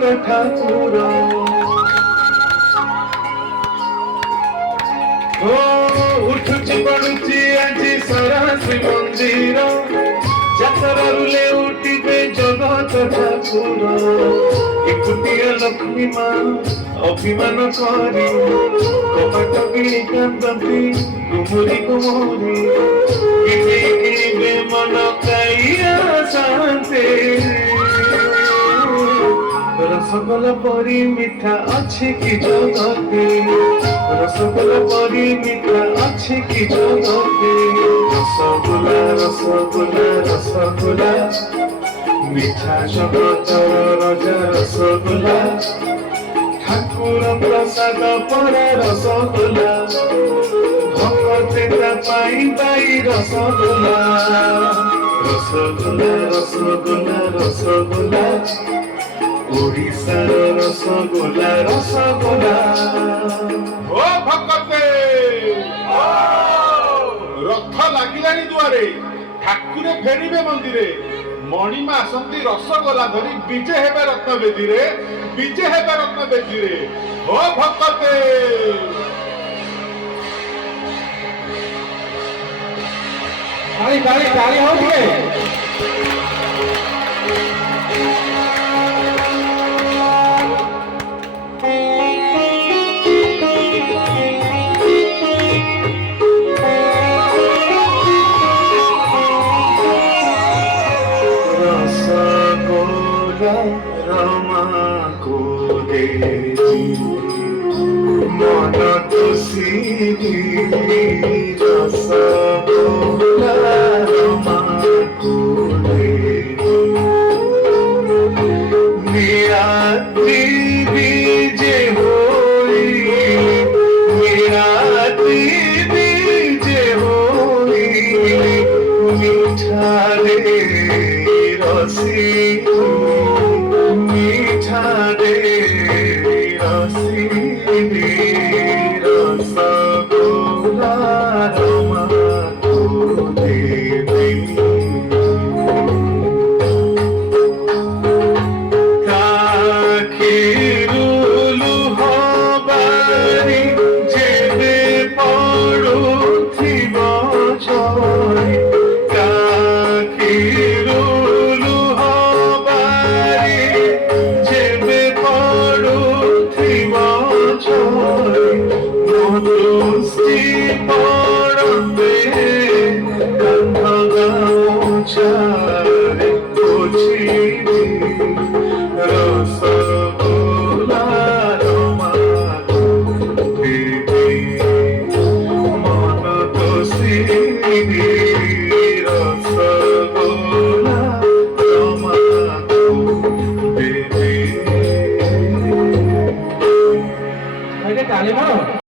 ঠাকুর ও উঠুছি পড়ুছি আଜି সারা শ্রীমন্দির যাত্রা রুলে উঠিবে জগত ঠাকুর একুটিয়া লক্ষ্মী মা অভিমান করি কপাট কিনি কান্দନ୍ତି গুমুরি গুমুরি কিনিবে মন কাইয়া শান্তি রসগোল্লা পরি মিঠা আছে কি জগতে রসগোল্লা পরি মিঠা আছে কি জগতে রসগোল্লা রসগোল্লা রসগোল্লা মিঠা জগতর রাজা রসগোল্লা ঠাকুর প্রসাদ পরা রসগোল্লা ভক্তে পাই পাই রসগোল্লা রসগোল্লা রসগোল্লা রসগোল্লা ওড়িশার রসগোল্লা রসগোল্লা ও ভক্তে রথ লাগিলানি দুয়ারে ঠাকুরে ফেরিবে মন্দিরে মଣିমা আসନ୍ତି রসগোল্লা ধরি বিজে হেবে রত্নবেদীরে বিজে হেবে রত্নবেদীরে ও ভক্তে তালি তালি তালি হও ଟିକେ রমাকো দেজি মন তুসিদি রসগোল্লা রমাকো দেজি নিয়াতি বিজে হই নিয়াতি বিজে হই মিঠা রে রসি মিঠা রে রসি রসগোল্লা রমাকো দেবী কাখিরুলু হবারি যেবে পড়ুথিব জয় কাখিরুলু হবারি যেবে পড়ুথিব জয় মধুশ্রী পড়বে কান্ধ গামুছায় বুঝিবি রসগোল্লা রমাকো দেবী মন তো সিদি